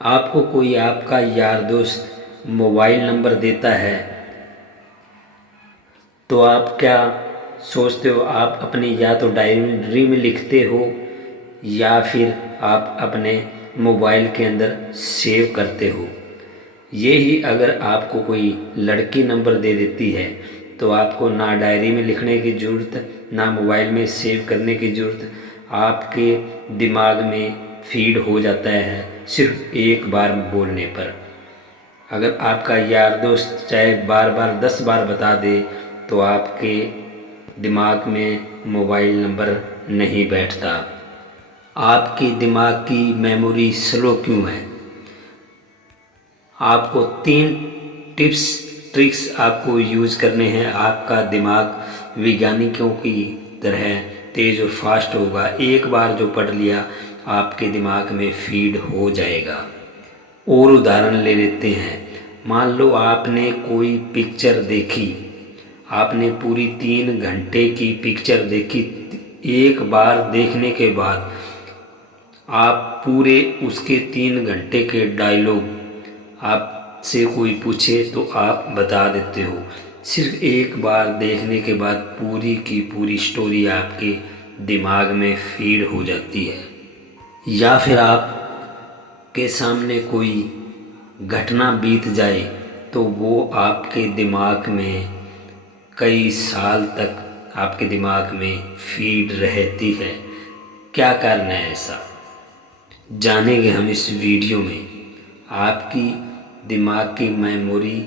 आपको कोई आपका यार दोस्त मोबाइल नंबर देता है तो आप क्या सोचते हो? आप अपनी या तो डायरी में लिखते हो या फिर आप अपने मोबाइल के अंदर सेव करते हो। ये ही अगर आपको कोई लड़की नंबर दे देती है तो आपको ना डायरी में लिखने की ज़रूरत, ना मोबाइल में सेव करने की ज़रूरत, आपके दिमाग में फीड हो जाता है सिर्फ एक बार बोलने पर। अगर आपका यार दोस्त चाहे बार बार 10 बार बता दे तो आपके दिमाग में मोबाइल नंबर नहीं बैठता। आपके दिमाग की मेमोरी स्लो क्यों है? आपको 3 टिप्स ट्रिक्स आपको यूज़ करने हैं। आपका दिमाग वैज्ञानिकों की तरह तेज़ और फास्ट होगा। एक बार जो पढ़ लिया आपके दिमाग में फीड हो जाएगा। और उदाहरण ले लेते हैं। मान लो आपने कोई पिक्चर देखी, आपने पूरी 3 घंटे की पिक्चर देखी। एक बार देखने के बाद आप पूरे उसके 3 घंटे के डायलॉग आपसे कोई पूछे तो आप बता देते हो। सिर्फ एक बार देखने के बाद पूरी की पूरी स्टोरी आपके दिमाग में फीड हो जाती है। या फिर आप के सामने कोई घटना बीत जाए तो वो आपके दिमाग में कई साल तक आपके दिमाग में फीड रहती है। क्या कारण है ऐसा, जानेंगे हम इस वीडियो में। आपकी दिमाग की मेमोरी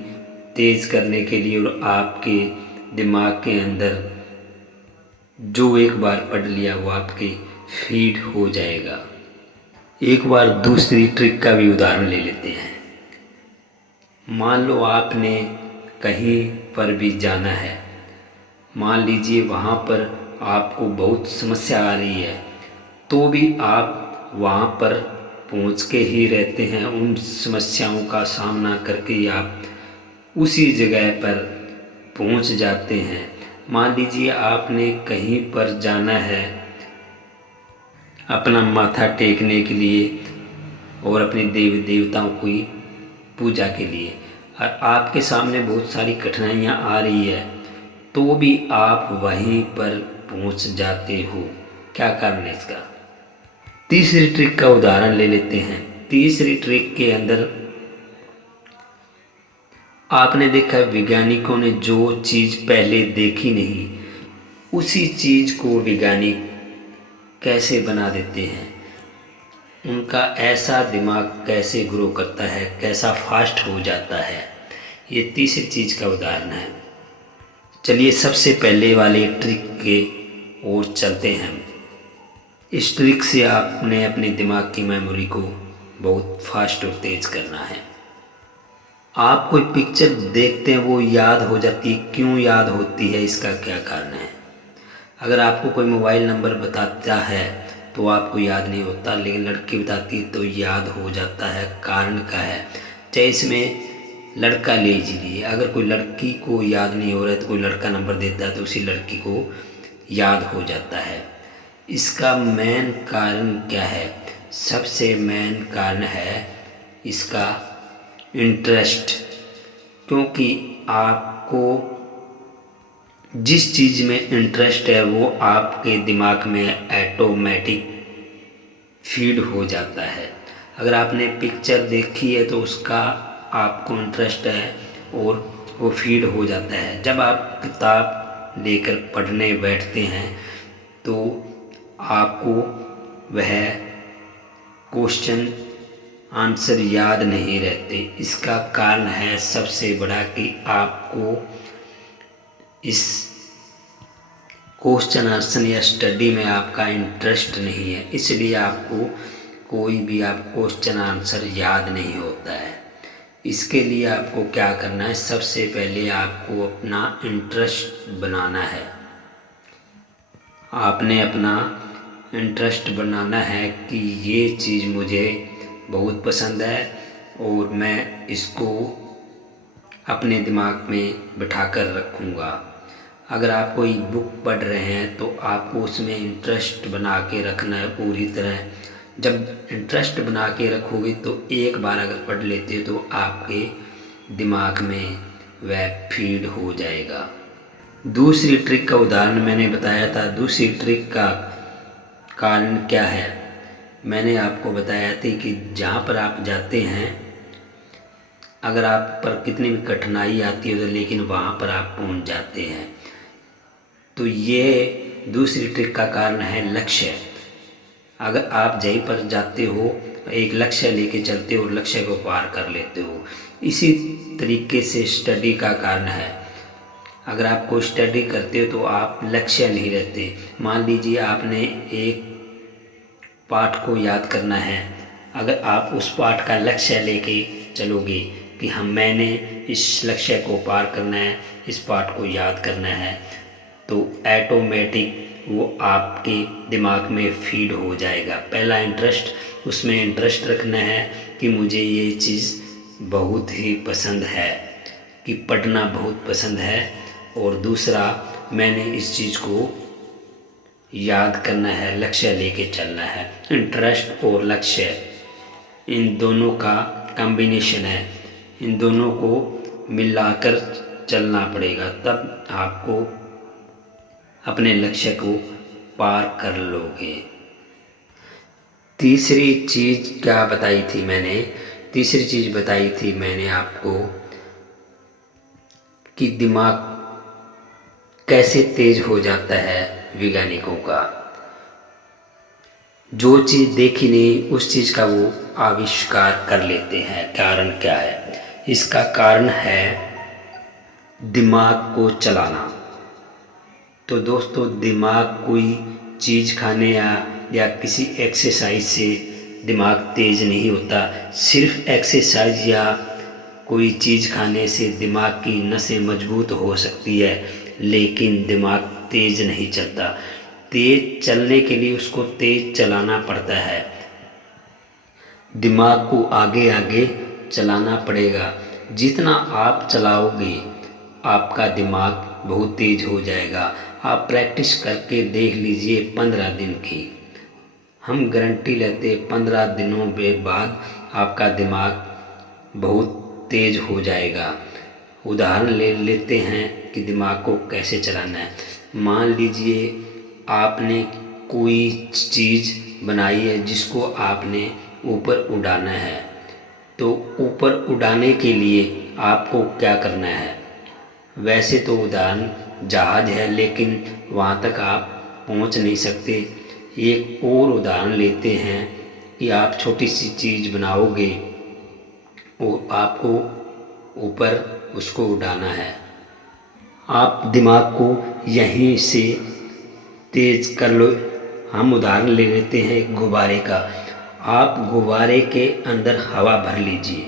तेज़ करने के लिए और आपके दिमाग के अंदर जो एक बार पढ़ लिया वो आपके फीड हो जाएगा। एक बार दूसरी ट्रिक का भी उदाहरण ले लेते हैं। मान लो आपने कहीं पर भी जाना है, मान लीजिए वहाँ पर आपको बहुत समस्या आ रही है, तो भी आप वहाँ पर पहुँच के ही रहते हैं। उन समस्याओं का सामना करके आप उसी जगह पर पहुँच जाते हैं। मान लीजिए आपने कहीं पर जाना है अपना माथा टेकने के लिए और अपने देवी देवताओं की पूजा के लिए, और आपके सामने बहुत सारी कठिनाइयाँ आ रही है, तो भी आप वहीं पर पहुंच जाते हो। क्या कारण है इसका? तीसरी ट्रिक का उदाहरण ले लेते हैं। तीसरी ट्रिक के अंदर आपने देखा वैज्ञानिकों ने जो चीज़ पहले देखी नहीं, उसी चीज़ को वैज्ञानिक कैसे बना देते हैं। उनका ऐसा दिमाग कैसे ग्रो करता है, कैसा फास्ट हो जाता है, ये तीसरी चीज़ का उदाहरण है। चलिए सबसे पहले वाले ट्रिक के ओर चलते हैं। इस ट्रिक से आपने अपने दिमाग की मेमोरी को बहुत फास्ट और तेज़ करना है। आप कोई पिक्चर देखते हैं वो याद हो जाती है, क्यों याद होती है, इसका क्या कारण है? अगर आपको कोई मोबाइल नंबर बताता है तो आपको याद नहीं होता, लेकिन लड़की बताती है तो याद हो जाता है। कारण क्या है? चाहे इसमें लड़का ले लीजिए, अगर कोई लड़की को याद नहीं हो रहा है तो कोई लड़का नंबर देता है तो उसी लड़की को याद हो जाता है। इसका मेन कारण क्या है? सबसे मेन कारण है इसका इंटरेस्ट। क्योंकि आपको जिस चीज़ में इंटरेस्ट है वो आपके दिमाग में ऑटोमेटिक फीड हो जाता है। अगर आपने पिक्चर देखी है तो उसका आपको इंटरेस्ट है और वो फीड हो जाता है। जब आप किताब लेकर पढ़ने बैठते हैं तो आपको वह क्वेश्चन आंसर याद नहीं रहते। इसका कारण है सबसे बड़ा कि आपको इस क्वेश्चन आंसर या स्टडी में आपका इंटरेस्ट नहीं है, इसलिए आपको कोई भी आप क्वेश्चन आंसर याद नहीं होता है। इसके लिए आपको क्या करना है? सबसे पहले आपको अपना इंटरेस्ट बनाना है। आपने अपना इंटरेस्ट बनाना है कि ये चीज़ मुझे बहुत पसंद है और मैं इसको अपने दिमाग में बिठा कर रखूँगा। अगर आप कोई बुक पढ़ रहे हैं तो आपको उसमें इंटरेस्ट बना के रखना है पूरी तरह, जब इंटरेस्ट बना के रखोगे तो एक बार अगर पढ़ लेते हो तो आपके दिमाग में वह फीड हो जाएगा। दूसरी ट्रिक का उदाहरण मैंने बताया था। दूसरी ट्रिक का कारण क्या है, मैंने आपको बताया था कि जहाँ पर आप जाते हैं, अगर आप पर कितनी भी कठिनाई आती है लेकिन वहाँ पर आप पहुँच जाते हैं। तो ये दूसरी ट्रिक का कारण है लक्ष्य। अगर आप जहीं पर जाते हो एक लक्ष्य लेके चलते हो और लक्ष्य को पार कर लेते हो। इसी तरीके से स्टडी का कारण है। अगर आप कोई स्टडी करते हो तो आप लक्ष्य नहीं रहते। मान लीजिए आपने एक पाठ को याद करना है, अगर आप उस पाठ का लक्ष्य लेके चलोगे कि मैंने इस लक्ष्य को पार करना है, इस पाठ को याद करना है, तो ऑटोमेटिक वो आपके दिमाग में फीड हो जाएगा। पहला इंटरेस्ट, उसमें इंटरेस्ट रखना है कि मुझे ये चीज़ बहुत ही पसंद है, कि पढ़ना बहुत पसंद है। और दूसरा, मैंने इस चीज़ को याद करना है, लक्ष्य लेके चलना है। इंटरेस्ट और लक्ष्य, इन दोनों का कॉम्बिनेशन है। इन दोनों को मिलाकर चलना पड़ेगा, तब आपको अपने लक्ष्य को पार कर लोगे। तीसरी चीज़ क्या बताई थी मैंने? तीसरी चीज़ बताई थी मैंने आपको कि दिमाग कैसे तेज हो जाता है वैज्ञानिकों का। जो चीज़ देखी नहीं उस चीज़ का वो आविष्कार कर लेते हैं। कारण क्या है? इसका कारण है दिमाग को चलाना। तो दोस्तों, दिमाग कोई चीज़ खाने या किसी एक्सरसाइज से दिमाग तेज नहीं होता। सिर्फ एक्सरसाइज या कोई चीज़ खाने से दिमाग की नसें मजबूत हो सकती है, लेकिन दिमाग तेज नहीं चलता। तेज चलने के लिए उसको तेज चलाना पड़ता है। दिमाग को आगे आगे चलाना पड़ेगा। जितना आप चलाओगे आपका दिमाग बहुत तेज हो जाएगा। आप प्रैक्टिस करके देख लीजिए 15 दिन की। हम गारंटी लेते 15 दिनों के बाद आपका दिमाग बहुत तेज हो जाएगा। उदाहरण ले लेते हैं कि दिमाग को कैसे चलाना है। मान लीजिए आपने कोई चीज़ बनाई है जिसको आपने ऊपर उड़ाना है, तो ऊपर उड़ाने के लिए आपको क्या करना है? वैसे तो उदाहरण जहाज है, लेकिन वहाँ तक आप पहुँच नहीं सकते। एक और उदाहरण लेते हैं कि आप छोटी सी चीज़ बनाओगे और आपको ऊपर उसको उड़ाना है। आप दिमाग को यहीं से तेज कर लो। हम उदाहरण ले लेते हैं गुब्बारे का। आप गुब्बारे के अंदर हवा भर लीजिए,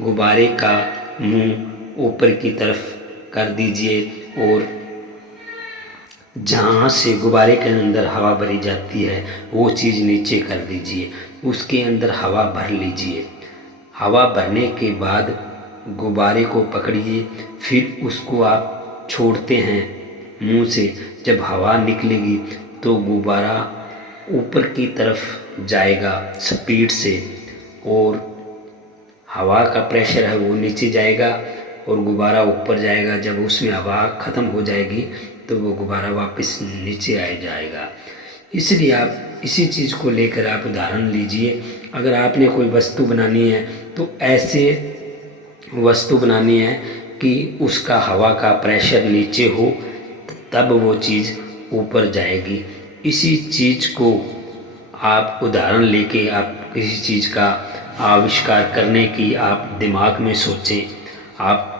गुब्बारे का मुंह ऊपर की तरफ कर दीजिए और जहाँ से गुब्बारे के अंदर हवा भरी जाती है वो चीज़ नीचे कर दीजिए, उसके अंदर हवा भर लीजिए। हवा भरने के बाद गुब्बारे को पकड़िए, फिर उसको आप छोड़ते हैं मुंह से। जब हवा निकलेगी तो गुब्बारा ऊपर की तरफ जाएगा स्पीड से, और हवा का प्रेशर है वो नीचे जाएगा और गुब्बारा ऊपर जाएगा। जब उसमें हवा ख़त्म हो जाएगी तो वो गुब्बारा वापस नीचे आ जाएगा। इसलिए आप इसी चीज़ को लेकर आप उदाहरण लीजिए। अगर आपने कोई वस्तु बनानी है तो ऐसे वस्तु बनानी है कि उसका हवा का प्रेशर नीचे हो, तब वो चीज़ ऊपर जाएगी। इसी चीज़ को आप उदाहरण लेके आप किसी चीज़ का आविष्कार करने की आप दिमाग में सोचें, आप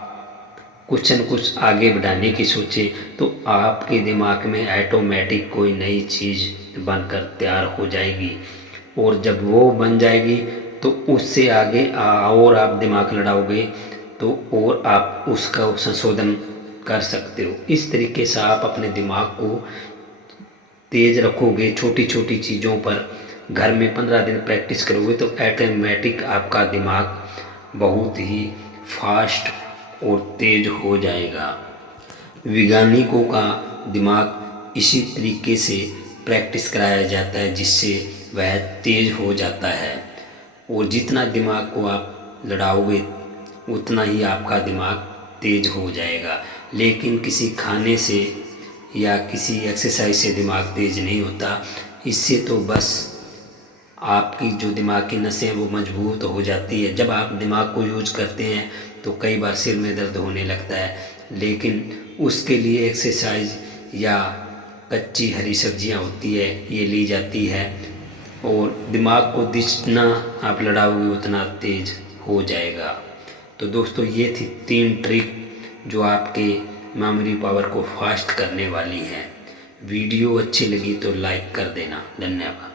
कुछ न कुछ आगे बढ़ाने की सोचें, तो आपके दिमाग में ऑटोमेटिक कोई नई चीज़ बनकर तैयार हो जाएगी। और जब वो बन जाएगी तो उससे आगे और आप दिमाग लड़ाओगे तो और आप उसका संशोधन कर सकते हो। इस तरीके से आप अपने दिमाग को तेज रखोगे। छोटी छोटी चीज़ों पर घर में 15 दिन प्रैक्टिस करोगे तो ऑटोमेटिक आपका दिमाग बहुत ही फास्ट और तेज हो जाएगा। वैज्ञानिकों का दिमाग इसी तरीके से प्रैक्टिस कराया जाता है जिससे वह तेज़ हो जाता है। और जितना दिमाग को आप लड़ाओगे उतना ही आपका दिमाग तेज़ हो जाएगा। लेकिन किसी खाने से या किसी एक्सरसाइज से दिमाग तेज़ नहीं होता। इससे तो बस आपकी जो दिमाग की नसें वो मजबूत हो जाती है। जब आप दिमाग को यूज करते हैं तो कई बार सिर में दर्द होने लगता है, लेकिन उसके लिए एक्सरसाइज या कच्ची हरी सब्जियां होती है ये ली जाती है, और दिमाग को जितना आप लड़ाओगे उतना तेज हो जाएगा। तो दोस्तों ये थी 3 ट्रिक जो आपके मेमोरी पावर को फास्ट करने वाली है। वीडियो अच्छी लगी तो लाइक कर देना। धन्यवाद।